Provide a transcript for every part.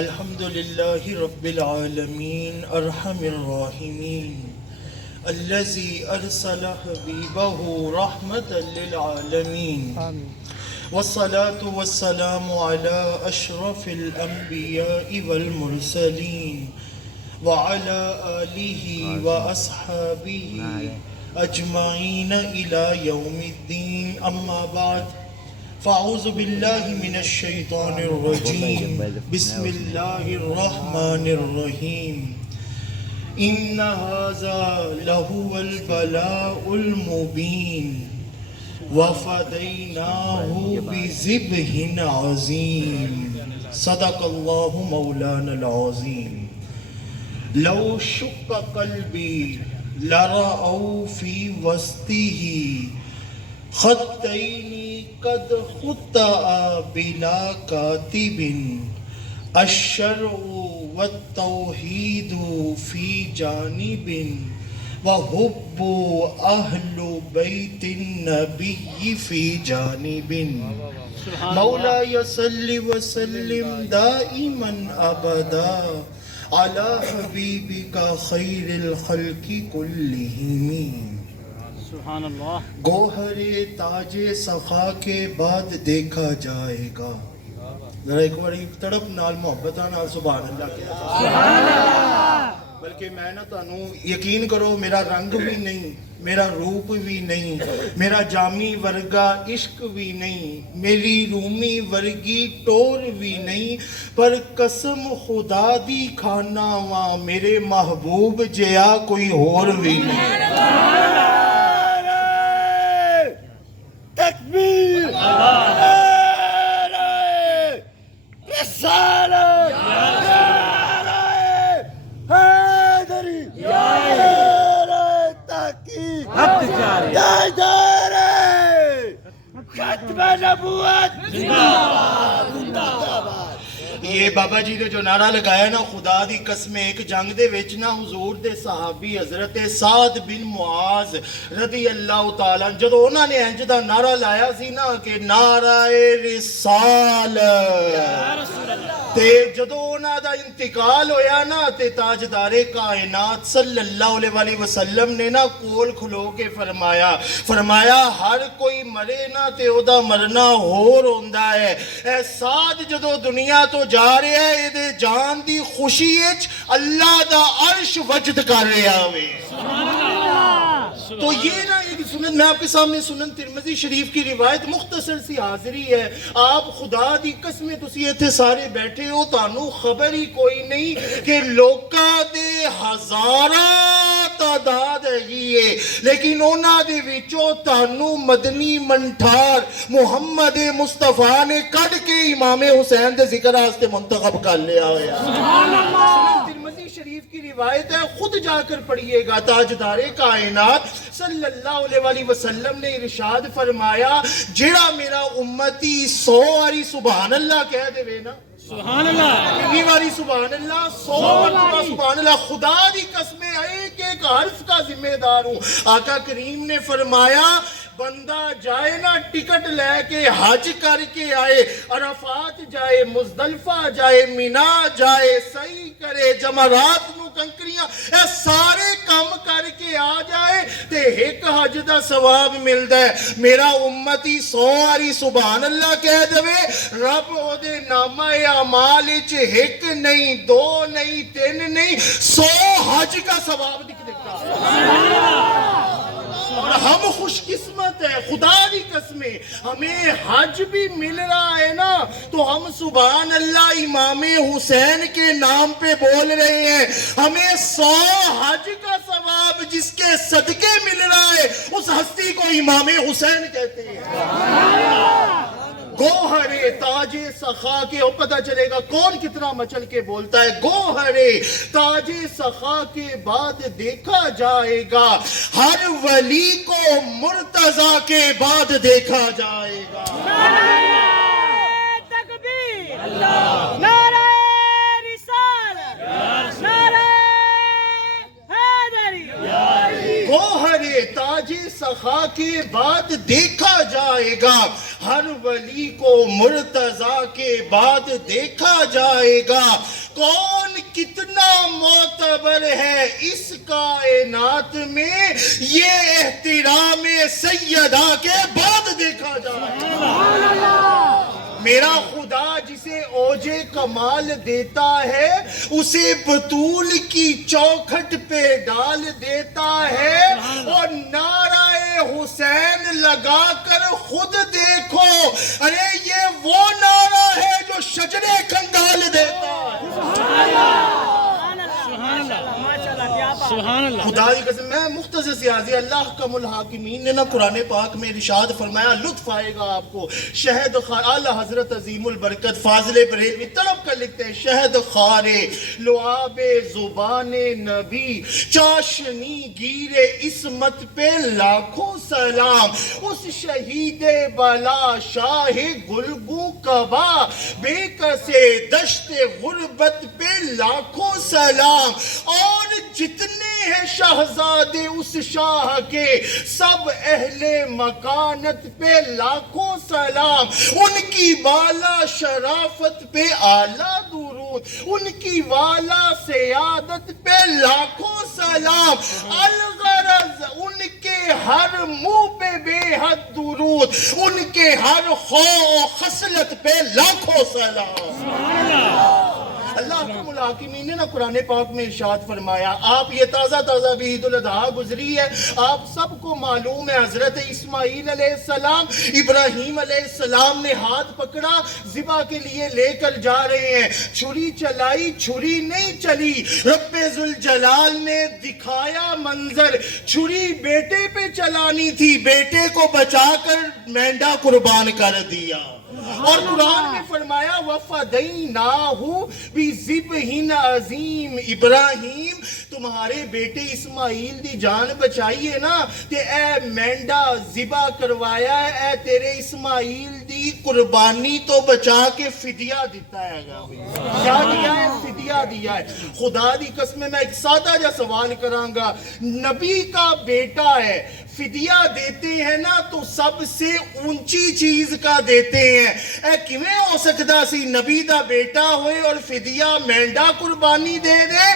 الحمد لله رب العالمين أرحم الراحمين الذي أرسل حبيبه رحمة للعالمين والصلاة والسلام على أشرف الأنبياء والمرسلين وعلى آله وأصحابه أجمعين إلى يوم الدين. أما بعد، فاعوذ باللہ من الشیطان الرجیم. بسم اللہ الرحمن الرحیم. ان ھذا لہو البلاء المبین وفدیناہ بذبح عظیم. صدق اللہ مولانا العظیم. لو شق قلبی لرأوا فی وسطہ خطین قد خطأ بلا کاتب الشرع والتوحید فی جانب وحب اہل بیت النبی فی جانب. مولاي صل وسلم دائما ابدا علی حبیبک خیر الخلق کلہم. سبحان اللہ. گوہر تاج سخا کے بعد دیکھا جائے گا. ذرا ایک باری تڑپ نال محبت نال سبحان اللہ کیا. بلکہ میں نا تانوں یقین کرو میرا رنگ بھی نہیں، میرا روپ بھی نہیں، میرا جامی ورگا عشق بھی نہیں، میری رومی ورگی ٹور بھی نہیں، پر قسم خدا دی کھانا وا میرے محبوب جیا کوئی اور بھی نہیں. تکبیر رسالت حیدری تحقیق ختم نبوت. یہ بابا جی نے جو نعرہ لگایا نا، خدا دی قسم ایک جنگ دے وچ نا حضور دے صحابی حضرت سعد بن معاذ رضی اللہ تعالیٰ جدو انہوں نے انج دا نعرہ لایا سی نا کہ نعرہ رسالت، تے جدو انہوں دا انتقال ہویا نا تے تاجدار کائنات صلی اللہ علیہ وآلہ وسلم نے نا کول کھلو کے فرمایا ہر کوئی مرے نا تے او دا مرنا ہور ہوندا ہے. اے سعد جدو دنیا تو جا رہے ہیں یہ جان دی خوشی اچ اللہ دا عرش وجد کر رہے ہوئے. تو یہ نا ایک سنن میں آپ کے سامنے سنن ترمذی شریف کی روایت مختصر سی حاضری ہے. آپ خدا دی قسمیں تسی ایتھے سارے بیٹھے ہو، تانوں خبر ہی کوئی نہیں کہ لوکاں دے ہزاراں تعداد ہے، لیکن انہاں دے وچوں تانوں مدنی منٹھار محمد مصطفیٰ نے کڈ کے امام حسین دے ذکر واسطے منتخب کر لیا ہوا. سبحان اللہ. ترمذی شریف کی روایت ہے، خود جا کر پڑھیے گا. تاجدار کائنات صلی اللہ علیہ وآلہ وسلم نے ارشاد فرمایا جڑا میرا امتی 100 باری سبحان اللہ کہہ دے نا، سبحان اللہ، کتنی باری سبحان اللہ؟ 100 مرتبہ سبحان اللہ. خدا دی قسمیں ایک ایک حرف کا ذمہ دار ہوں. آقا کریم نے فرمایا بندہ جائے نا ٹکٹ لے کے حج کر کے آئے، عرفات جائے، مزدلفہ جائے، مینا جائے، سعی کرے، جمرات نو کنکریاں اے سارے کام کر کے آ جائے تے ایک حج دا ثواب ملدا ہے. میرا امتی 100 باری سبحان اللہ کہہ دے، رب او دے نامہ اعمال وچ ایک نہیں، 2 نہیں، 3 نہیں، 100 حج کا ثواب لکھ دیتا. سبحان اللہ. اور ہم خوش قسمت ہے، خدا دی قسمیں ہمیں حج بھی مل رہا ہے نا تو ہم سبحان اللہ امام حسین کے نام پہ بول رہے ہیں. ہمیں 100 حج کا ثواب جس کے صدقے مل رہا ہے اس ہستی کو امام حسین کہتے ہیں. گوہر تاج سخا کے پتہ چلے گا کون کتنا مچل کے بولتا ہے. گوہر تاج سخا کے بعد دیکھا جائے گا، ہر ولی کو مرتضی کے بعد دیکھا جائے گا. نعرہ تکبیر، نعرہ رسالت، نعرہ حیدری. گوہر تاج سخا کے بعد دیکھا جائے گا، ہر ولی علی کو مرتضی کے بعد دیکھا جائے گا. کون کتنا معتبر ہے اس کائنات میں یہ احترام سیدہ کے بعد دیکھا جائے گا. میرا خدا جسے اوج کمال دیتا ہے اسے بطول کی چوکھٹ پہ ڈال دیتا ہے اور نعرہ حسین لگا کر خود دیکھو. ارے یہ وہ نعرہ ہے جو شجرے کنگال دیتا ہے. خدا کی قسم. میں مختصر سی عرض ہے. اللہ حکم الحاکمین نے نا قرآن پاک میں ارشاد فرمایا, لطف آئے گا آپ کو. شہد خار اعلیٰ حضرت عظیم البرکت فاضل بریلوی تڑپ کر لکھتے ہیں, شہد خارے لعاب زبان نبی چاشنی گیر عصمت پہ لاکھوں سلام. اس شہید بلا شاہ گلگوں کبا بے کسے دشت غربت پہ لاکھوں سلام. اور جتنے ہیں شہزادے اس شاہ کے سب اہل مکانت پہ لاکھوں سلام. ان کی والا شرافت پہ اعلیٰ درود, ان کی والا سیادت پہ لاکھوں سلام. الغرض ان کے ہر منہ پہ بے حد درود, ان کے ہر خو خصلت پہ لاکھوں سلام. اللہ حکم الحاکمین نے نا قرآن پاک میں ارشاد فرمایا. آپ یہ تازہ بھی عید الاضحیٰ گزری ہے, آپ سب کو معلوم ہے حضرت اسماعیل علیہ السلام ابراہیم علیہ السلام نے ہاتھ پکڑا, ذبح کے لیے لے کر جا رہے ہیں. چھری چلائی, چھری نہیں چلی. رب ذوالجلال نے دکھایا منظر, چھری بیٹے پہ چلانی تھی, بیٹے کو بچا کر مینڈا قربان کر دیا. اور قرآن میں فرمایا وَفَدَيْنَاهُ بِذِبْحٍ عَظِيمٍ. ابراہیم تمہارے بیٹے اسماعیل دی جان بچائی ہے نا, کہ اے مینڈا ذبح کروایا ہے, اے تیرے اسماعیل دی قربانی تو بچا کے فدیہ دیتا ہے. کیا دیا ہے؟ فدیہ دیا ہے. خدا دی قسم میں ایک سادہ جا سوال کراں گا. نبی کا بیٹا ہے, فدیہ دیتے ہیں نا تو سب سے اونچی چیز کا دیتے ہیں. اے کیویں ہو سکتا سی نبی دا بیٹا ہوئے اور فدیہ مینڈا قربانی دے دے.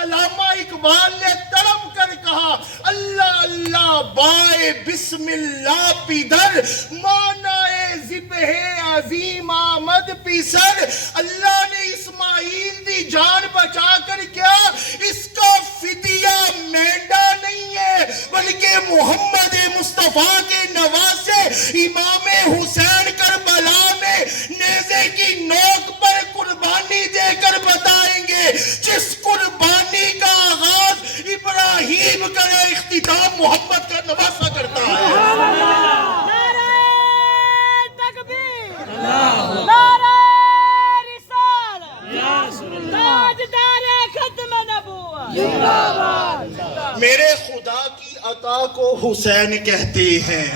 علامہ اقبال نے تڑپ کر کہا اللہ اللہ بائے بسم اللہ پیدر مانائے ذبح عظیم آمد پیسر. اللہ نے اسماعیل دی جان بچا کر کیا, اس کا فدیہ مینڈا نہیں ہے بلکہ محمد مصطفیٰ کے نواسے امام حسین کربلا میں نیزے کی نوک پر قربانی دے کر بتائیں گے. جس قربانی کا آغاز ابراہیم کرے, اختتام محمد کا نواسا کرتا ہے. نعرہ تکبیر, نعرہ رسالت, تاجدار ختم نبوت. میرے خدا کی عطا کو حسین کہتے ہیں,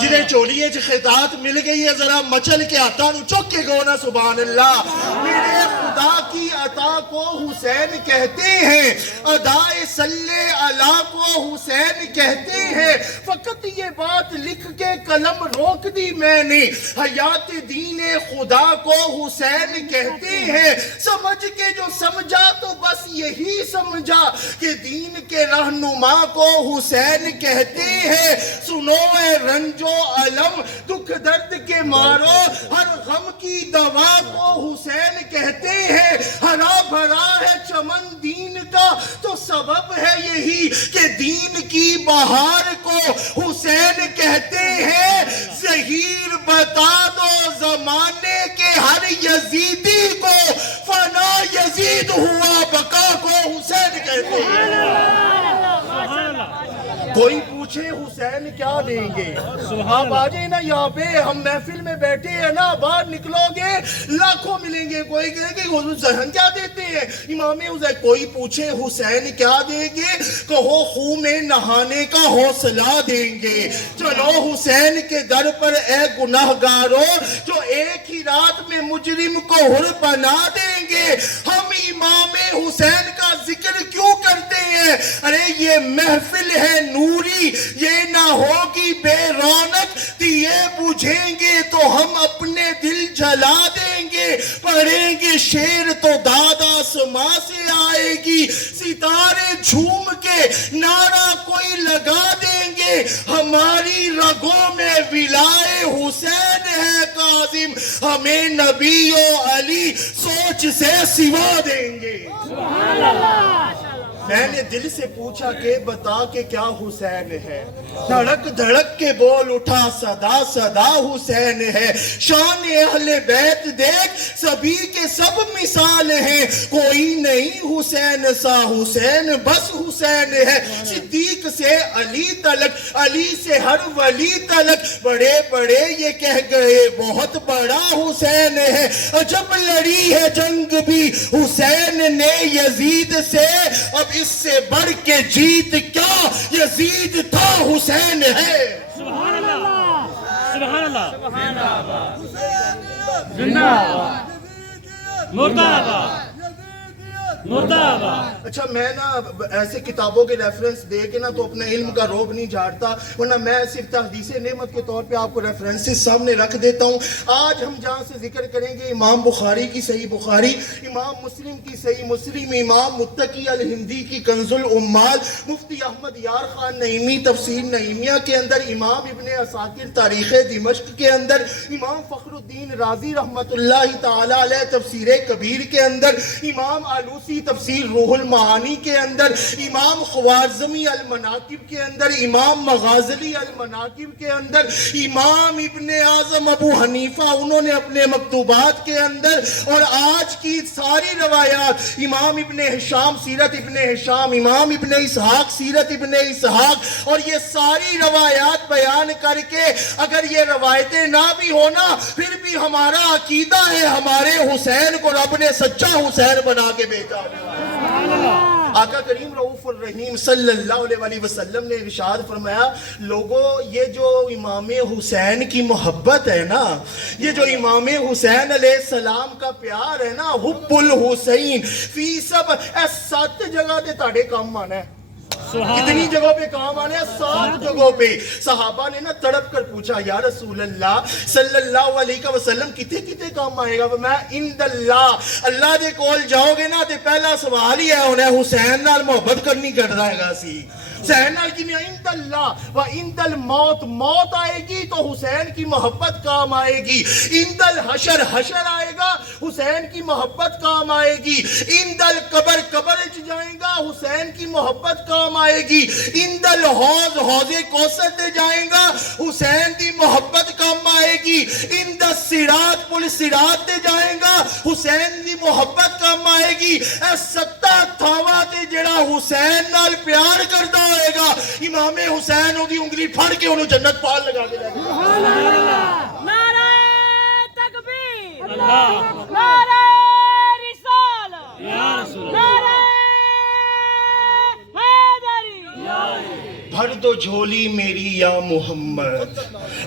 جنہیں چولیے چ خطات مل گئی ہے ذرا مچل کے ہاتھاں نو چک کے گو نا سبحان اللہ. میرے خدا کی عطا کو حسین کہتے ہیں, ادائے صلی اللہ کو حسین کہتے ہیں. فقط یہ بات لکھ کے قلم روک دی میں نے, حیات دین خدا کو حسین کہتے ہیں. سمجھ کے جو سمجھا تو بس یہی سمجھا کہ دین کے رہنما کو حسین کہتے ہیں. سنو اے رنجو علم دکھ درد کے مارو, ہر غم کی دوا کو حسین کہتے ہیں. ہرا بھرا ہے چمن دین کا تو سبب ہے یہی کہ دین کی بہار کو حسین کہتے ہیں. ظہیر بتا دو زمانے کے ہر یزیدی کو, فنا یزید ہوا بقا کو حسین کہتے ہیں. کوئی پوچھے حسین کیا دیں گے, آپ آ جائیں نا یہاں پہ, ہم محفل میں بیٹھے ہیں نا, باہر نکلو گے لاکھوں ملیں گے. کوئی کہے کہ حسین کیا دیتے ہیں, امام حسین. کوئی پوچھے حسین کیا دیں گے, کہو خون میں نہانے کا حوصلہ دیں گے. چلو حسین کے در پر اے گناہگارو, جو ایک ہی رات میں مجرم کو حر بنا دیں گے. ہم امام حسین کا ذکر کیوں کرتے ہیں, ارے یہ محفل ہے نوری, یہ نہ ہوگی بے رونق, دیے بجھیں گے تو ہم اپنے جلا دیں گے. پڑھیں گے شعر تو داد آسماں سے آئے گی. ستارے جھوم کے نعرہ کوئی لگا دیں گے. ہماری رگوں میں ولائے حسین ہے کاظم. ہمیں نبی و علی سوچ سے سوا دیں گے. میں نے دل سے پوچھا کہ بتا کہ کیا حسین ہے. دھڑک دھڑک کے بول اٹھا صدا صدا حسین ہے. شان اہل بیت دیکھ سبھی کے سب مثال ہیں. کوئی نہیں حسین سا حسین بس حسین ہے. صدیق سے علی تلک علی سے ہر ولی تلک بڑے بڑے یہ کہہ گئے بہت بڑا حسین ہے. جب لڑی ہے جنگ بھی حسین نے یزید سے اب اس سے بڑھ کے جیت کیا یزید تھا حسین ہے. سبحان اللہ سبحان اللہ زندہ مردہ آباد مردہ آباد. اچھا میں نا ایسے کتابوں کے ریفرنس دے کے نا تو اپنے علم کا روب نہیں جھاڑتا, ورنہ میں صرف تحدیث نعمت کے طور پہ آپ کو ریفرنسز سامنے رکھ دیتا ہوں. آج ہم جہاں سے ذکر کریں گے امام بخاری کی صحیح بخاری, امام مسلم کی صحیح مسلم, امام متقی الہندی کی کنز العمال, مفتی احمد یار خان نعیمی تفسیر نعیمیہ کے اندر, امام ابن عساکر تاریخ دمشق کے اندر, امام فخر الدین رازی رحمت اللہ تعالی علیہ تفسیر کبیر کے اندر, امام آلوسی تفسیر روح المعانی کے اندر, امام خوارزمی المناقب کے اندر, امام مغازلی المناقب کے اندر, امام ابن اعظم ابو حنیفہ انہوں نے اپنے مکتوبات کے اندر, اور آج کی ساری روایات امام ابن ہشام سیرت ابن ہشام, امام ابن اسحاق سیرت ابن اسحاق, اور یہ ساری روایات بیان کر کے اگر یہ روایتیں نہ بھی ہونا پھر بھی ہمارا عقیدہ ہے ہمارے حسین کو رب نے سچا حسین بنا کے بھیجا. آقا کریم رؤوف الرحیم صلی اللہ علیہ وسلم نے ارشاد فرمایا, لوگوں یہ جو امام حسین کی محبت ہے نا, یہ جو امام حسین علیہ السلام کا پیار ہے نا, حب الحسین فی سب, 7 جگہ دے تاڑے کام آنا ہے. کتنی جگہوں پہ کام آنے ہیں؟ 7 جگہوں پہ. صحابہ نے نا تڑپ کر پوچھا یا رسول اللہ صلی اللہ علیہ وسلم کتے کتے کام آئے گا؟ میں اند اللہ, اللہ دے کول جاؤ گے نا تے پہلا سوال ہی ہے انہیں حسین نال محبت کرنی کر رہے گا سی. حسین نال کی میں اند اللہ و اند الموت, موت آئے گی تو حسین کی محبت کام آئے گی. اند الحشر, حشر آئے گا حسین کی محبت کام آئے گی. اند القبر, قبر جائیں گا حسین کی محبت کام آئے گی. اند الحوض, حوض کوثر تے جائیں گا حسین کی محبت کام آئے گی. اند الصراط, پل صراط تے جائیں گا حسین کی محبت کام آئے گی. 7 تھاواں تے جڑا حسین نال پیار کردا ہوئے گا امام حسین دی انگلی پھڑ کے انہوں جنت پال لگا کے لگا. نعرہ تکبیر, اللہ نعرہ رسالت, یا رسول نعرہ حیدری. بھر دو جھولی میری یا محمد,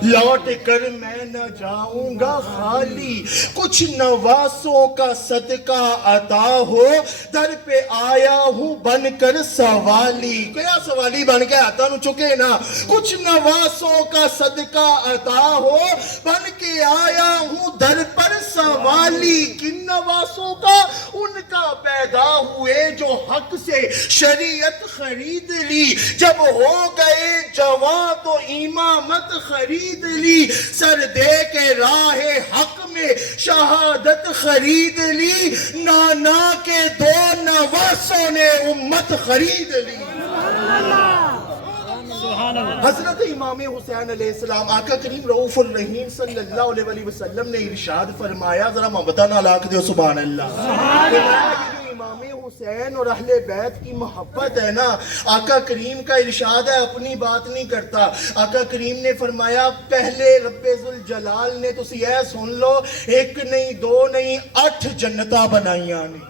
لوٹ کر میں نہ جاؤں گا خالی. کچھ نواسوں کا صدقہ عطا ہو, در پہ آیا ہوں بن کر سوالی. کیا سوالی بن کے آتا نو چکے نا. کچھ نواسوں کا صدقہ عطا ہو, بن کے آیا ہوں در پر سوالی. کن نواسوں کا؟ ان کا پیدا ہوئے جو حق سے شریعت خرید لی. جب ہو گئے جوان تو امامت خرید لی. سر دے کے راہ حق میں شہادت خرید لی. نانا کے 2 نواسوں نے امت خرید لی. سبحان اللہ. حضرت امام حسین علیہ السلام, آقا کریم رؤوف الرحیم صلی اللہ علیہ وسلم نے ارشاد فرمایا, ذرا محبتہ نہ لاکھ دیو سبحان اللہ. فرمایا کہ جو امام حسین اور اہل بیت کی محبت ہے نا, آقا کریم کا ارشاد ہے اپنی بات نہیں کرتا. آقا کریم نے فرمایا پہلے رب ذوالجلال نے تسی اے سن لو, 1 نہیں 2 نہیں 8 جنتاں بنائیاں نے.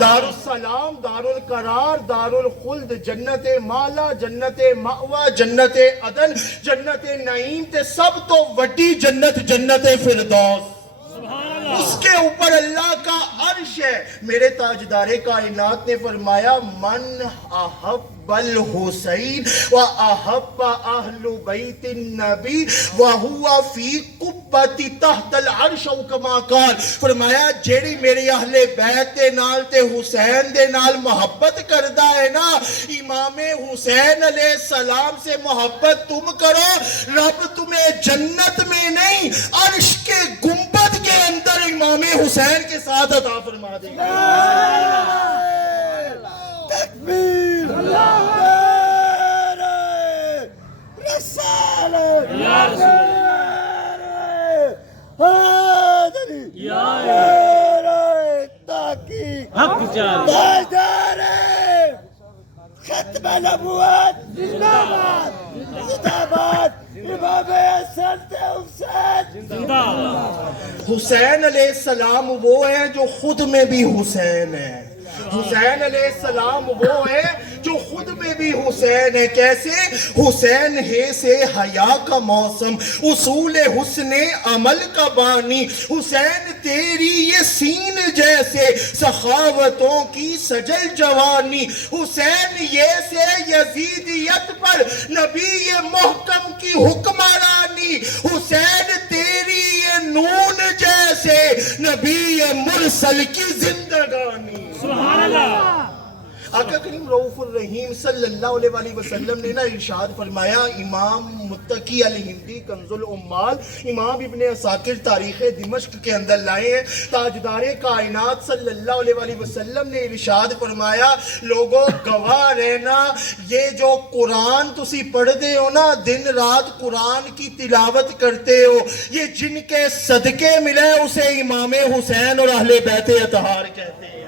دار السلام, دار القرار, دار الخلد, جنت مالا, جنت مأوا, جنت عدن, جنت نعیم تے سب تو وڈی جنت جنت فردوس. سبحان اس کے اوپر اللہ کا عرش ہے. میرے تاجدار کائنات نے فرمایا من احب الحسین واحب اہل بیت النبی وہو فی قبۃ تحت العرش او کما قال. فرمایا جیڑی میرے اہل بیت دے نال تے حسین دے نال محبت کردا ہے نا, امام حسین علیہ السلام سے محبت تم کرو, رب تمہیں جنت میں نہیں عرش کے گنبد کے اندر امام حسین کے ساتھ عطا فرما دے گا. تکبیر رسالت یا رسول تحقیق حق جان تاجدار ختم نبوت زندہ باد زندہ باد امام حسن حسین زندہ باد. حسین علیہ السلام وہ ہیں جو خود میں بھی حسین ہیں. حسین علیہ السلام وہ ہے جو خود میں بھی حسین ہے. کیسے؟ حسین ہے سے حیا کا موسم, اصول حسن عمل کا بانی. حسین تیری یہ سین جیسے سخاوتوں کی سجل جوانی. حسین یہ سے یزیدیت پر نبی محکم کی حکمرانی. حسین تیری یہ نون جیسے نبی مرسل کی زندگانی. سبحان اللہ. آقا کریم رؤوف الرحیم صلی اللہ علیہ وآلہ وسلم نے نا ارشاد فرمایا, امام متقی الہندی کنز العمال امام ابن عساکر تاریخ دمشق کے اندر لائے ہیں. تاجدار کائنات صلی اللہ علیہ وآلہ وسلم نے ارشاد فرمایا, لوگوں گواہ رہنا یہ جو قرآن تسی پڑھتے ہو نا, دن رات قرآن کی تلاوت کرتے ہو, یہ جن کے صدقے ملے اسے امام حسین اور اہل بیت اطہار کہتے ہیں.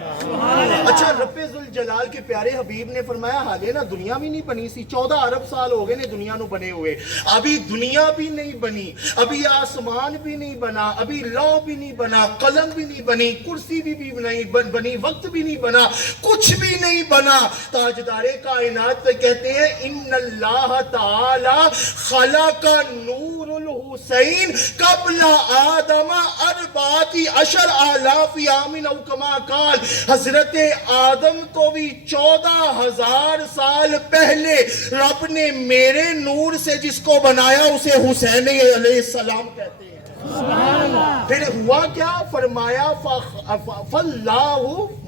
اچھا, رب ذوالجلال کے پیارے حبیب نے فرمایا حالے نا دنیا بھی نہیں بنی سی, 14 ارب سال ہو گئے نے دنیا نو بنے ہوئے, ابھی دنیا بھی نہیں بنی, ابھی آسمان بھی نہیں بنا, ابھی لو بھی نہیں بنا, قلم بھی نہیں بنی, کرسی بھی نہیں بنی, وقت بھی نہیں بنا, کچھ بھی نہیں بنا. تاجدار کائنات پہ کہتے ہیں ان اللہ تعالی خلق نور الحسین قبل آدم 14 آلاف عام او کما قال. حضرت آدم تو بھی 14,000 سال پہلے رب نے میرے نور سے جس کو بنایا اسے حسین علیہ السلام کہتے ہیں. پھر ہوا کیا؟ فرمایا فاللہ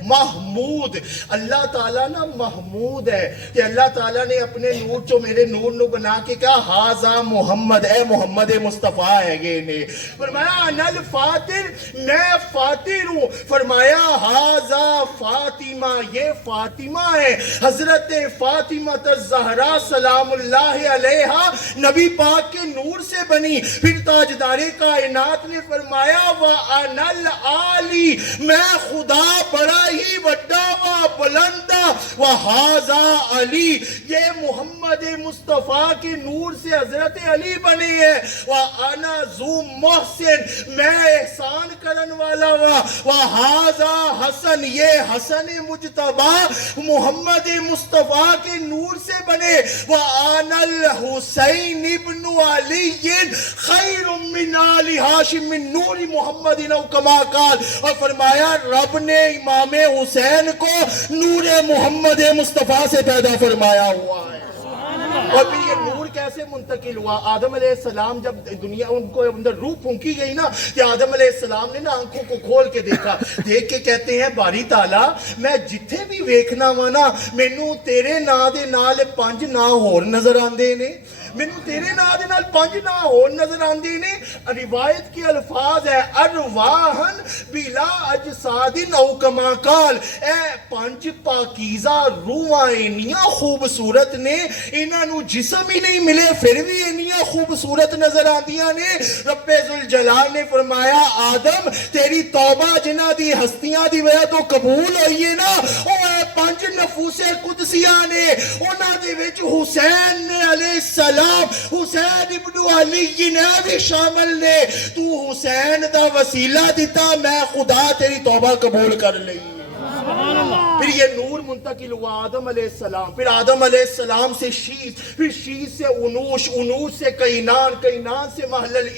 محمود, اللہ تعالیٰ نا محمود ہے کہ اللہ تعالیٰ نے اپنے نور جو میرے نور نو بنا کے کہا ہاذا محمد, اے محمد مصطفیٰ ہے گے نے. فرمایا انا الفاتر, میں فاتر ہوں. فرمایا ہاذا فاطمہ, یہ فاطمہ ہے. حضرت فاطمہ الزہرا سلام اللہ علیہا نبی پاک کے نور سے بنی. پھر تاجدار کائنات نے فرمایا وَأَنَا الْعَالِي, میں خدا بڑا ہی بڑا و بلندہ, وَهَذَا علی, یہ محمد مصطفیٰ کے نور سے حضرت علی بنے ہیں. وَأَنَا ذُو محسن, میں احسان کرن والا ہوا. وَهَذَا حسن, یہ حسن مجتبی محمد مصطفیٰ کے نور سے بنے. وَأَنَا الْحُسَيْنِ ابْنُ عَلِيٍّ خَيْرٌ مِّنْ آلِ ہاشم من نور محمد او کما قال. اور فرمایا رب نے امام حسین کو نور محمد مصطفیٰ سے پیدا فرمایا ہوا ہے. اور پھر یہ نور کیسے منتقل ہوا؟ آدم علیہ السلام جب دنیا ان کو اندر روح پھونکی گئی نا, کہ آدم علیہ السلام نے نا آنکھوں کو کھول کے دیکھا, دیکھ کے کہتے ہیں باری تعالیٰ میں جتھے بھی ویکھنا وا نا مینوں تیرے نا دے نال 5 نا ہور نظر آندے نے, مینوں تیرے نا دے نال 5 نا ہور نظر آندے نے. روایت کے الفاظ ہے ارواحن بلا اجساد او کما قال, اے 5 پاکیزہ روحاں انیاں خوبصورت نے, انہاں نو جسم ہی نہیں ملے پھر بھی انیاں خوبصورت نظر آندیاں نے. رب ذوالجلال نے فرمایا آدم تیری توبہ جنہ دی ہستیاں دی وجہ تو قبول ہوئی ہے نا, او 5 نفوس قدسیاں نے, انہاں دے وچ حسین نے علیہ السلام, حسین ابن علی نے بھی شامل نے. تو حسین دا وسیلہ دیتا, میں خدا تیری توبہ قبول کر لئی. پھر پھر یہ نور منتقل ہوا آدم علیہ السلام، پھر آدم علیہ السلام سے شیش، پھر شیش سے انوش، انوش سے کینان، کینان سے محلل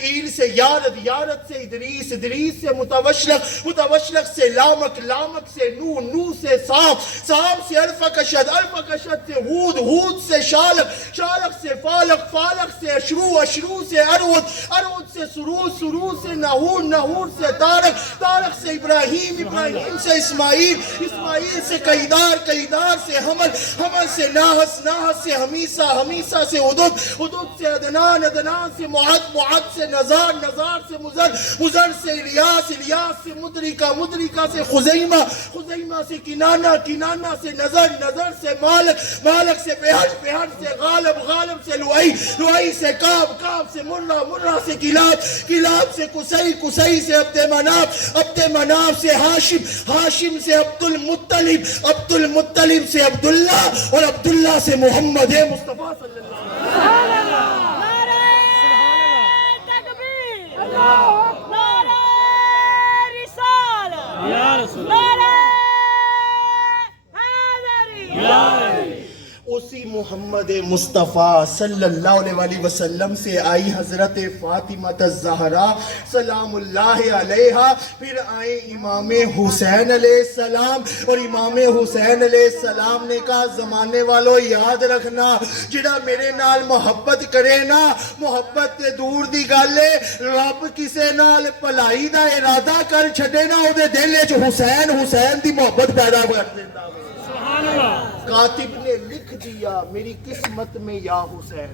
ایل سے یارد، یارد سے ادریس، ادریس سے متوشلق، متوشلق سے لامک، لامک سے نوح، نوح سے سام، سام سے الفقشد، الفقشد سے ہود، ہود سے شالق، شالق سے فالق، فالق سے اشرو، اشرو سے ارود، ارود سے سرور، سرور سے نحور، نحور سے تارق، تارق سے ابراہیم، ابراہیم سے اسماعیل، اسماعیل سے قیدار، قیدار سے حمل، حمل سے ناحس، ناحس سے حمیسہ، حمیسہ سے عدد، عدد سے عدنان، عدنان سے معد، معد سے نزار، نزار سے مزر، مزر سے الیاس، الیاس سے مدرکہ، مدرکہ سے خزیمہ، خزیمہ سے کنانہ، کنانہ سے نظر، نظر سے مالک، مالک سے بحج، بحج سے غالب، غالب سے لؤی، لؤی سے کعب، کعب سے مرہ، مرہ سے کلاب، کلاب سے قصی، قصی سے عبد مناف، عبد مناف سے ہاشم، ہاشم سے عبد المطلب، عبد المطلب سے عبداللہ، اور عبداللہ سے محمد مصطفیٰ صلی اللہ علیہ وسلم۔ نعرہ تکبیر، نعرہ رسالت، یا رسول نعرہ حیدری، اسی محمد مصطفیٰ صلی اللہ علیہ وآلہ وسلم سے آئی حضرت فاطمہ الزہرا سلام اللہ علیہا، پھر آئے امام حسین علیہ السلام، اور امام حسین علیہ السلام نے کہا زمانے والوں یاد رکھنا جڑا میرے نال محبت کرے نا، محبت تے دور دی گالے، رب کسے نال پلائی دا ارادہ کر چھڑے نا، او دے دل وچ حسین حسین دی محبت پیدا کر دیتا ہے۔ سبحان اللہ، کاتب نے لکھ دیا میری قسمت میں یا حسین،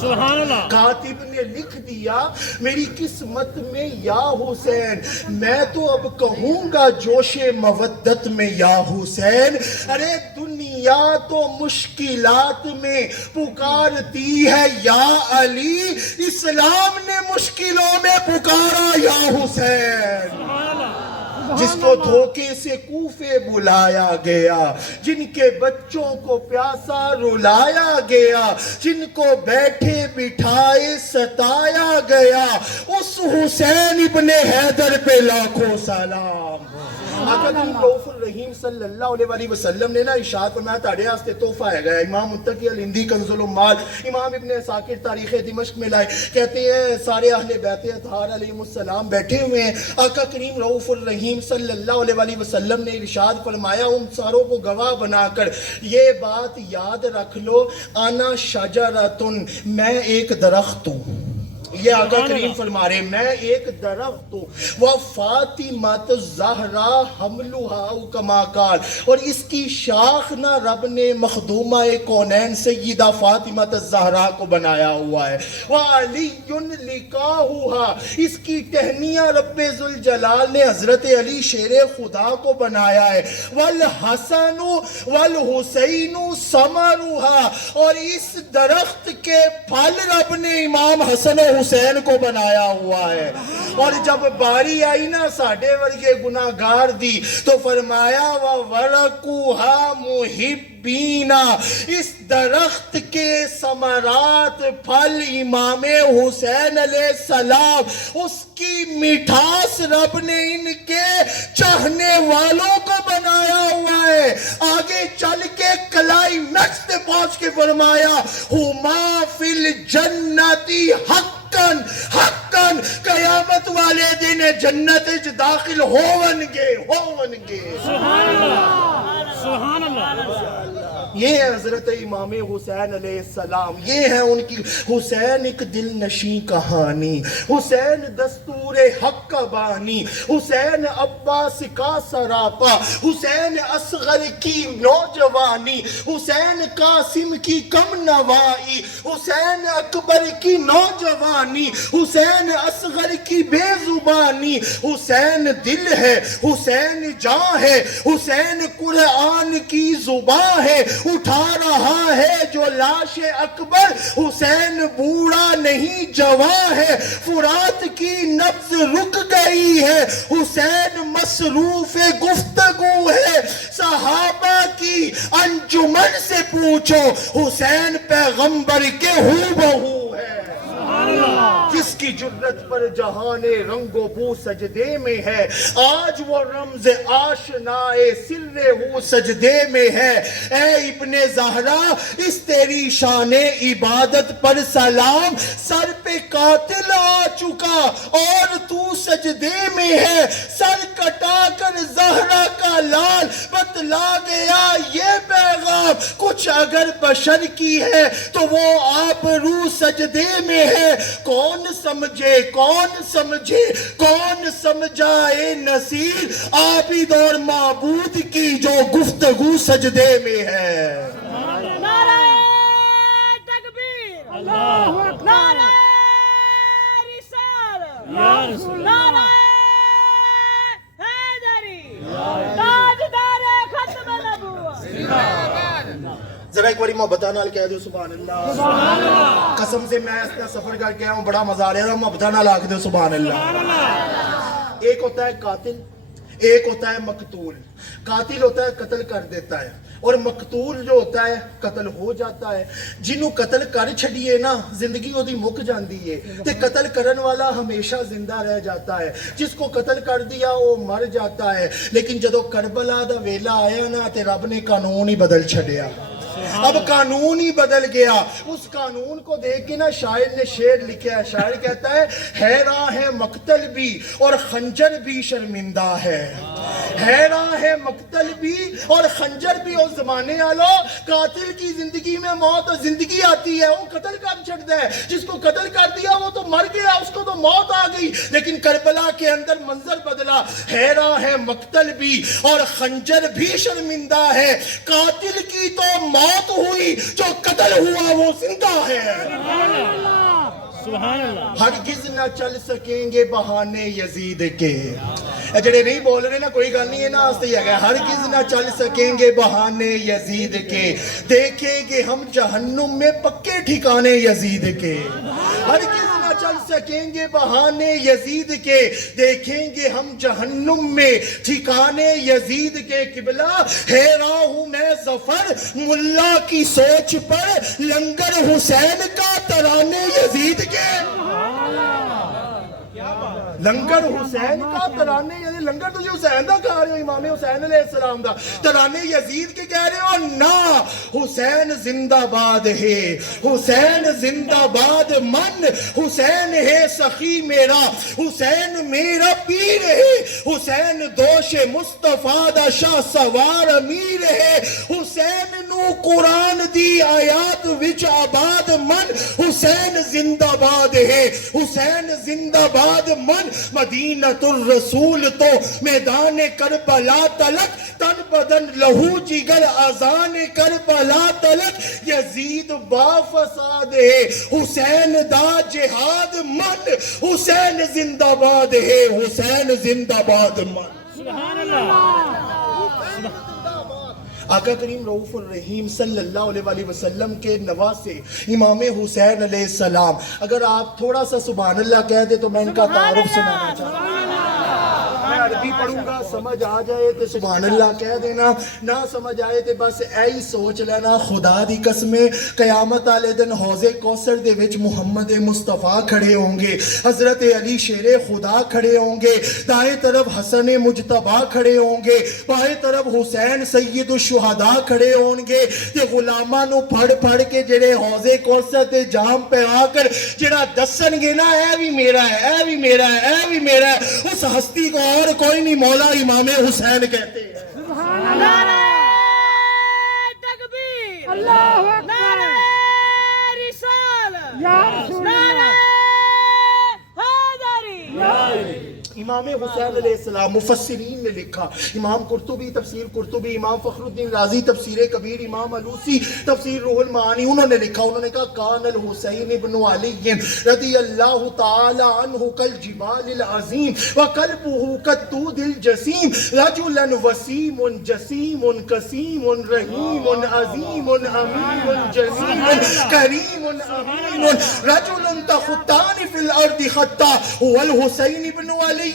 سبحان اللہ، کاتب نے لکھ دیا میری قسمت میں یا حسین، میں تو اب کہوں گا جوش مودت میں یا حسین، ارے دنیا تو مشکلات میں پکارتی ہے یا علی، اسلام نے مشکلوں میں پکارا یا حسین۔ سبحان اللہ، جس کو دھوکے سے کوفے بلایا گیا، جن کے بچوں کو پیاسا رلایا گیا، جن کو بیٹھے بٹھائے ستایا گیا، اس حسین ابن حیدر پہ لاکھوں سلام۔ آقا کریم رؤوف الرحیم صلی اللہ علیہ وآلہ وسلم نے نا ارشاد فرمایا تاڑے واسطے تحفہ ہے گیا، امام متقی الہندی کنز العمال، امام ابن عساکر تاریخ دمشق میں لائے، کہتے ہیں سارے اہل بیت اطہار علیہ السلام بیٹھے ہوئے ہیں، آقا کریم رؤوف الرحیم صلی اللہ علیہ وآلہ وسلم نے ارشاد فرمایا ان ساروں کو گواہ بنا کر یہ بات یاد رکھ لو، انا شجرتن، میں ایک درخت ہوں، یہ آقا کریم فرما رہے ہیں میں ایک درخت ہوں، وَفَاطِمَةُ الزَّهْرَا حَمْلُهَا کما قال، اور اس کی شاخ نہ رب نے مخدومہ کونین سیدہ فاطمہ الزہرا کو بنایا ہوا ہے، وَعَلِيٌّ لِقَاهُهَا، اس کی ٹہنیاں رب ذوالجلال نے حضرت علی شیر خدا کو بنایا ہے، وَالْحَسَنُ وَالْحُسَيْنُ ثَمَرُهَا، اور اس درخت کے پھل رب نے امام حسن و حسین کو بنایا ہوا ہے، اور جب باری آئی نا ساڑھے ورگے گناہگار دی تو فرمایا وَوَرَقُهَا مُحِبِّينَ، اس درخت کے ثمرات پھل امام حسین علیہ السلام، اس کی مٹھاس رب نے ان کے چاہنے والوں کو بنایا ہوا ہے۔ آگے چل کے کلائمیکس پہ پہنچ کے فرمایا ہما فی الجنتی حقاً، حقاً، قیامت والے دن جنت داخل ہونگے، ہونگے۔ سبحان اللہ، سبحان اللہ، یہ ہے حضرت امام حسین علیہ السلام، یہ ہے ان کی حسین ایک دل نشیں کہانی، حسین دستور حق کا بانی، حسین عباس کا سراپا، حسین اصغر کی نوجوانی، حسین قاسم کی کم نوائی، حسین اکبر کی نوجوانی، حسین اصغر کی بے زبانی، حسین دل ہے، حسین جاں ہے، حسین قرآن کی زباں ہے، اٹھا رہا ہے جو لاش اکبر، حسین بوڑھا نہیں جواں ہے، فرات کی نبض رک گئی ہے، حسین مصروف گفتگو ہے، صحابہ کی انجمن سے پوچھو، حسین پیغمبر کے ہو بہو ہے، جس کی کی جرت پر جہان رنگ و بو سجدے میں ہے، آج وہ رمز آشنائے سر ہو سجدے میں ہے۔ اے ابن زہرا اس تیری شان عبادت پر سلام، سر پہ قاتل آ چکا اور تو سجدے میں ہے، سر کٹا کر زہرا کا لال بتلا گیا یہ پیغام، کچھ اگر بشر کی ہے تو وہ آپ رو سجدے میں ہے۔ کون سمجھے کون سمجھے کون سمجھائے نصیر عابد اور معبود کی جو گفتگو سجدے میں ہے۔ نعرہ تکبیر، نعرہ رسالت، نعرہ حیدری، تاجدار ختم نبوت۔ ذرا ایک باری محبتہ نال کہہ دو سبحان اللہ۔ قسم سے میں اتنا سفر کر کے آیا ہوں، بڑا مزہ آ رہا ہے، محبتہ نال آ کے دو سبحان اللہ۔ ایک ہوتا ہے قاتل، ایک ہوتا ہے مقتول۔ قاتل ہوتا ہے قتل کر دیتا ہے، اور مقتول جو ہوتا ہے قتل ہو جاتا ہے۔ جنہوں قتل کر چھڑیے نا زندگی وہ دی مک جاندی ہے، تے قتل کرن والا ہمیشہ زندہ رہ جاتا ہے۔ جس کو قتل کر دیا وہ مر جاتا ہے، لیکن جدو کربلا دا ویلا آیا نا تے رب نے قانون ہی بدل چھڑیا۔ اب قانون ہی بدل گیا۔ اس قانون کو دیکھ کے نا شاعر نے شعر لکھا ہے، شاعر کہتا ہے راہ مقتل بھی اور خنجر بھی شرمندہ ہے، راہ مقتل بھی اور خنجر بھی۔ اس زمانے والو قاتل کی زندگی میں موت اور زندگی آتی ہے، وہ قتل کر چھڑتا ہے، جس کو قتل کر دیا وہ تو مر گیا، اس کو تو موت آ گئی۔ لیکن کربلا کے اندر منظر بدلا، راہ مقتل بھی اور خنجر بھی شرمندہ ہے، قاتل کی تو موت ہوئی، جو قتل ہوا وہ زندہ ہے۔ سبحان اللہ۔ ہرگز نہ چل سکیں گے بہانے یزید کے، جڑے نہیں بول رہے نا کوئی گل نہیں ہے نا، آستے ہی ہے، ہرگز نہ چل سکیں گے بہانے یزید کے، دیکھیں گے ہم جہنم میں پکے ٹھکانے یزید کے۔ ہرگز نہ چل سکیں گے بہانے یزید کے، دیکھیں گے ہم جہنم میں ٹھکانے یزید کے۔ قبلہ حیران ہوں میں ظفر ملا کی سوچ پر، لنگر حسین کا ترانے یزید کے۔ لنگر حسین کا ترانے، یعنی لنگر تو جو حسین دا کہہ رہے ہو، امام حسین علیہ السلام دا، ترانے یزید کے کہہ رہے ہو نا۔ حسین زندہ باد ہے، حسین زندہ باد، من حسین ہے سخی میرا، حسین میرا پیر ہے، حسین دوش مصطفیٰ دا شاہ سوار امیر ہے، حسین نو قرآن دی آیات وچ آباد، من حسین زندہ باد ہے، حسین زندہ باد، من مدینۃ الرسول تو میدان کربلا تلک، تن بدن لہو جگر اذان کربلا تلک، یزید با فساد ہے، حسین دا جہاد، من حسین زندہ باد ہے، حسین زندہ باد، من۔ سبحان اللہ۔ آقا کریم رؤوف الرحیم صلی اللہ علیہ وآلہ وسلم کے نواسے امام حسین علیہ السلام، اگر آپ تھوڑا سا سبحان اللہ کہہ دے تو میں ان کا تعارف سنانا چاہتا ہوں۔ میں عربی پڑھوں گا، سمجھ آ جائے تو سبحان اللہ کہہ دینا، نہ سمجھ آئے تو بس ایہی سوچ لینا خدا دی قسمیں قیامت والے دن حوض کوثر دے وچ محمد مصطفیٰ کھڑے ہوں گے، حضرت علی شیر خدا کھڑے ہوں گے، دائیں طرف حسن مجتبیٰ کھڑے ہوں گے، بائیں طرف حسین سید الشہداء کھڑے ہوں گے، تے غلاماں نو پھڑ پھڑ کے جڑے حوض کوثر تے جام پہ آ کر جڑا دسن گے نا اے بھی میرا ہے، اے بھی میرا ہے، اے بھی میرا ہے، اس ہستی کو اور کوئی نہیں مولا امام حسین کہتے ہیں۔ نعرہ تکبیر، نعرہ رسالت، نعرہ حیدری۔ امام حسین علیہ السلام مفسرین نے لکھا، امام قرطبی تفسیر قرطبی، امام فخر الدین رازی تفسیر کبیر، امام علوسی تفسیر روح المعانی، انہوں نے لکھا، انہوں نے کہا کان الحسین ابن علی رضی اللہ تعالی عنہ کالجبال العظیم وقلبہ کالطود الجسیم رجلا وسیم جسیم قسیم رحیم عظیم امین جسیم کریم امین رجل تخطان فی الارض خطا هو الحسین ابن علی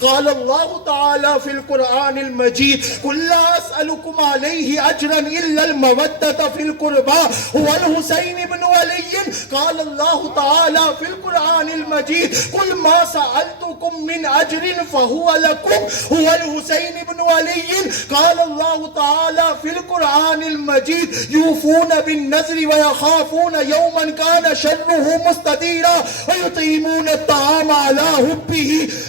قال اللہ تعالی فی القرآن المجید قل لا اسألکم علیہ اجرا الا المودۃ فی القربى هو الحسین بن علی قال اللہ تعالی فی القرآن المجید قل ما سألتکم من اجر فهو لکم هو الحسین بن علی قال اللہ تعالی فی القرآن المجید یوفون بالنذر ویخافون یوما کان شرہ مستدیرا ویطعمون الطعام علی حبہ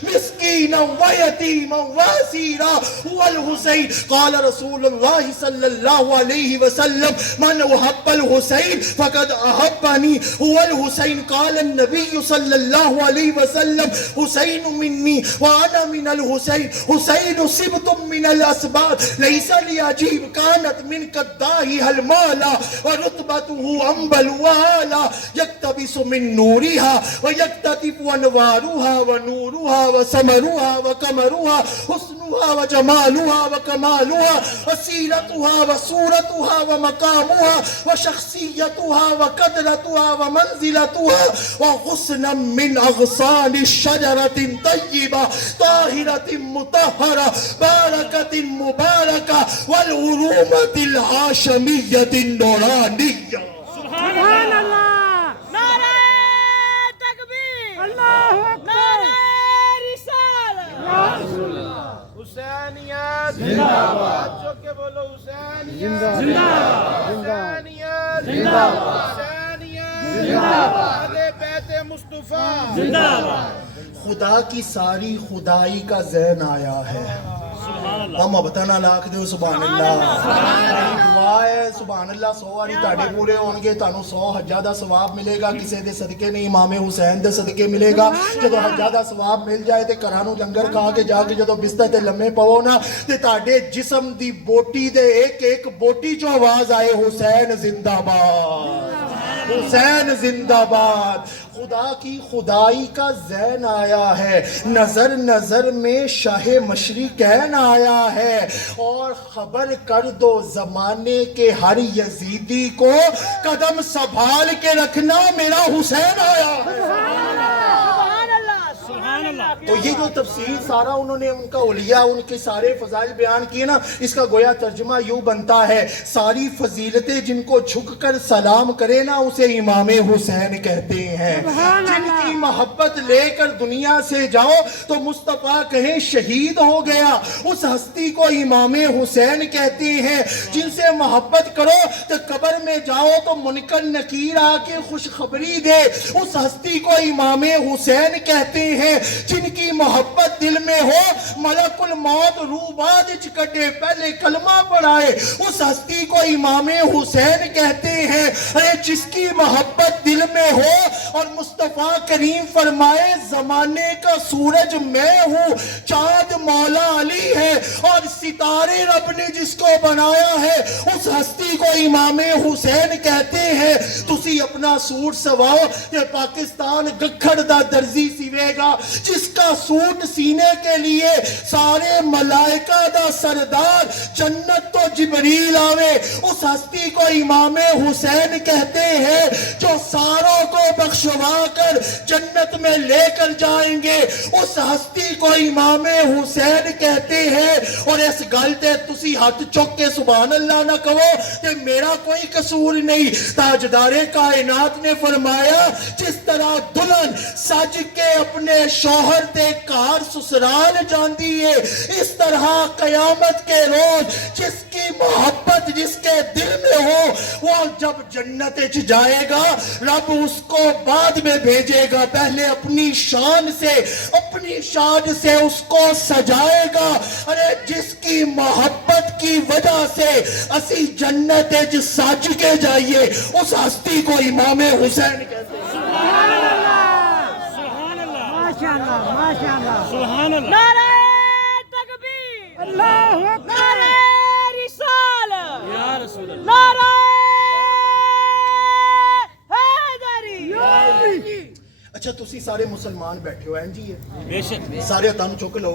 مسکینا ویتیما واسیرا هو الحسین قال رسول اللہ صلی اللہ علیہ وسلم من احب الحسین فقد احبنی هو الحسین قال النبی صلی اللہ علیہ وسلم حسین منی وانا من الحسین حسین سبط من الاسباط لیس لیعجیب کانت من قداہی المالا ورتبته انبل والا یکتبس من نورها ویکتتف انوارها ونورها وثمرها وقمرها حسنها وجمالها وکمالها وسیرتها وصورتها ومقامها وشخصیتها وقدرتها ومنزلتها وغصنا من اغصان الشجرة طیبة طاہرة مطہرة بارکة مبارکة والعرومة الہاشمیة النورانیة سبحان اللہ نعرہ تکبیر اللہ اکبر نعرہ رسالت حسینیت زندہ باد جو کہ بولو حسینیت زندہ باد حسینیت زندہ باد حسینیت زندہ باد اہل بیت مصطفیٰ زندہ باد خدا کی ساری خدائی کا ذہن آیا ہے ہم ابتنا لاکھ دے سبحان اللہ دعا ہے سبحان اللہ 100 واری تاڑے پورے ہونگے تانو 100 حجادہ ثواب ملے گا کسے دے صدقے نہیں امام حسین دے صدقے ملے گا جدو حجادہ ثواب مل جائے تے کرانو لنگر کھا کے جا کے جدو بستر تے لمحے پاؤ نا تے تاڑے جسم دی بوٹی دے ایک ایک بوٹی جو آواز آئے حسین زندہ باد حسین زندہ باد خدا کی خدائی کا ذہن آیا ہے نظر نظر میں شاہ مشرقین آیا ہے اور خبر کر دو زمانے کے ہر یزیدی کو قدم سنبھال کے رکھنا میرا حسین آیا ہے سبحان اللہ تو یہ جو تفسیر سارا انہوں نے ان کا اولیاء ان کے سارے فضائل بیان کیے نا اس کا گویا ترجمہ یوں بنتا ہے ساری فضیلتیں جن کو جھک کر سلام کرے نا اسے امام حسین کہتے ہیں جن کی محبت لے کر دنیا سے جاؤ تو مصطفیٰ کہیں شہید ہو گیا اس ہستی کو امام حسین کہتے ہیں جن سے محبت کرو تو قبر میں جاؤ تو منکر نکیر آ کے خوشخبری دے اس ہستی کو امام حسین کہتے ہیں جن کی محبت دل میں ہو ملک الموت روح بعد چکٹے پہلے کلمہ پڑھائے اس ہستی کو امام حسین کہتے ہیں جس کی محبت دل میں ہو اور مصطفیٰ کریم فرمائے زمانے کا سورج میں ہوں چاند مولا علی ہے اور ستارے رب نے جس کو بنایا ہے اس ہستی کو امام حسین کہتے ہیں تسی اپنا سوٹ سواؤ یہ پاکستان گکھڑ دا درزی سیوے گا جس کا سوٹ سینے کے لیے سارے ملائکہ دا سردار جنت تو جبریل آوے اس ہستی کو امام حسین کہتے ہیں جو ساروں کو بخشوا کر جنت میں لے کر جائیں گے اس ہستی کو امام حسین کہتے ہیں اور اس گلتے تسی ہاتھ چوک کے سبحان اللہ نہ کہو کہ میرا کوئی قصور نہیں تاجدار کائنات نے فرمایا جس طرح دلہن سج کے اپنے شوہر تے کار سسرال جاندی ہے اس طرح قیامت کے روز جس کی محبت جس کے دل میں ہو وہ جب جنت جائے گا رب اس کو بعد میں بھیجے گا پہلے اپنی شان سے اس کو سجائے گا ارے جس کی محبت کی وجہ سے اسی جنت سج کے جائیے اس ہستی کو امام حسین کہتے ہیں سبحان اللہ نعرہ تکبیر اللہ اکبر نعرہ رسالت یا رسول اللہ نعرہ حیدری اچھا تسی سارے مسلمان بیٹھے ہو ہیں جی بے شک سارے تن چک لو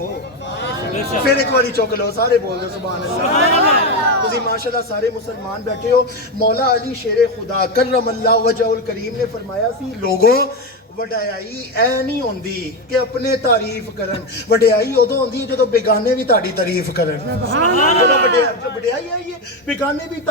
بے شک پھر ایک باری چک لو سارے بول دو سبحان اللہ تسی ماشاءاللہ سارے مسلمان بیٹھے ہو مولا علی شیر خدا کرم اللہ وجہ الکریم نے فرمایا سی لوگوں ਵਡਿਆਈ ਐ ਨਹੀਂ ਹੁੰਦੀ ਕਿ ਆਪਣੇ ਤਾਰੀਫ ਕਰਨ, ਵਡਿਆਈ ਉਦੋਂ ਹੁੰਦੀ ਹੈ ਜਦੋਂ ਬੇਗਾਨੇ ਵੀ ਤੁਹਾਡੀ ਤਾਰੀਫ ਕਰਨ। ਜਦੋਂ ਵਡਿਆਈ ਆਈ ਹੈ ਬੇਗਾਨੇ ਵੀ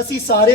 ਅਸੀਂ ਸਾਰੇ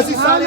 ਅਸੀਂ ਸਾਰੇ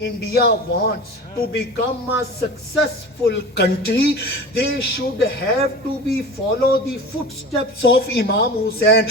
India wants to become a successful country, they should have to be follow the footsteps of Imam Hussain।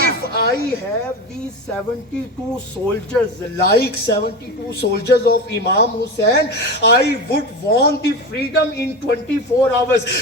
If I have these 72 soldiers like 72 soldiers of Imam Hussain, I would want the freedom in 24 hours।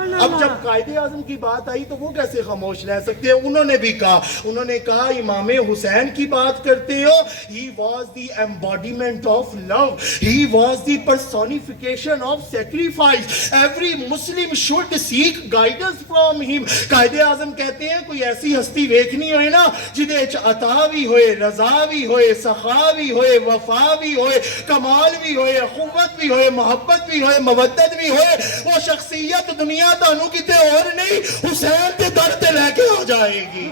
اب جب قائد اعظم کی بات آئی تو وہ کیسے خاموش رہ سکتے ہیں؟ انہوں نے بھی کہا، انہوں نے کہا امام حسین کی بات کرتے ہو، he was the embodiment of love, he was the personification of sacrifice, every Muslim should seek guidance from him. Quaid Azam کہتے ہیں کوئی ایسی ہستی ویکھنی ہوئے نا جدے عطا بھی ہوئے، رضا بھی ہوئے، سخا بھی ہوئے، وفا بھی ہوئے، کمال بھی ہوئے، اخوت بھی ہوئے، محبت بھی ہوئے، مودت بھی ہوئے، وہ شخصیت دنیا تانوں کتے اور نہیں حسین تے در تے لے کے آ جائے گی۔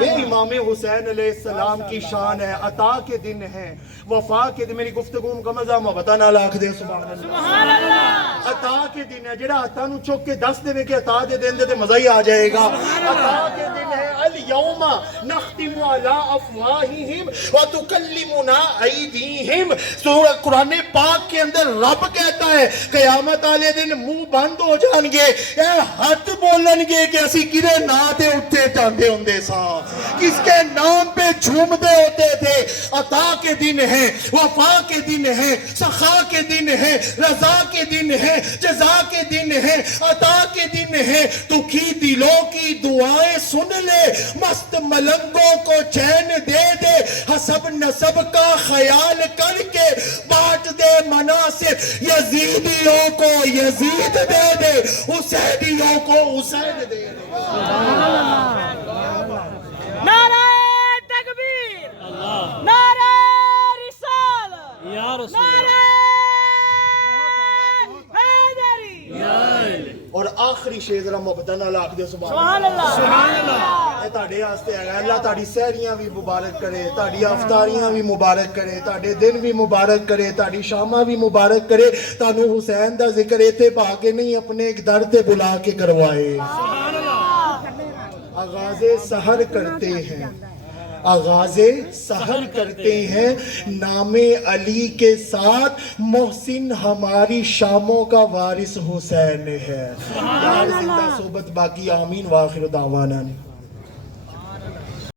یہ امام حسین علیہ السلام کی شان ہے۔ عطا کے دن ہے، وفا کے دن، میری گفتگو مکمل جا محبتاں نال آکھ دے سبحان اللہ۔ عطا کے دن ہے، جڑا عطا نو چک کے دس دے کہ عطا دے دین دے تے مزہ ہی آ جائے گا۔ عطا کے دن ہے، الیوم نختم علی افواہہم وتکلمنا ایدیہم، سورہ قرآن پاک کے اندر رب کہتا ہے قیامت والے دن منہ بند ہو جان گے، اے ہاتھ بولن گے کہ اسی کدے نا تے اٹھے جاندے ہوندے سا، کس کے نام پہ جھومتے ہوتے تھے۔ عطا کے دن ہے، وفا کے دن ہے، سخا کے دن ہے، رضا کے دن ہے، جزا کے دن ہے، عطا کے دن ہے۔ دکھی دلوں کی دعائیں سن لے، مست ملنگوں کو چین دے دے، حسب نسب کا خیال کر کے بانٹ دے مناصب، یزیدیوں کو یزید دے دے، حسینیوں کو حسین دے دے۔ نعرہ تکبیر، نعرہ رسالت، یا رسول نعرہ حیدری، اور آخری شے ذرا محبتاں نال آکھ دے سبحان اللہ۔ اے تہاڈے واسطے ہے، اللہ تہاڈی سحریاں بھی مبارک کرے، تہاڈی افطاریاں بھی مبارک کرے، تہاڈے دن بھی مبارک کرے، تہاڈی شاماں بھی مبارک کرے، تانوں حسین دا ذکر ایتھے پا کے نہیں اپنے ایک در تے بلا کے کروائے۔ آغاز سحر کرتے ہیں، آغاز سحر کرتے ہیں، نام علی کے ساتھ محسن ہماری شاموں کا وارث حسین ہے۔ یار زندہ صحبت باقی، آمین، وآخر دعوانا۔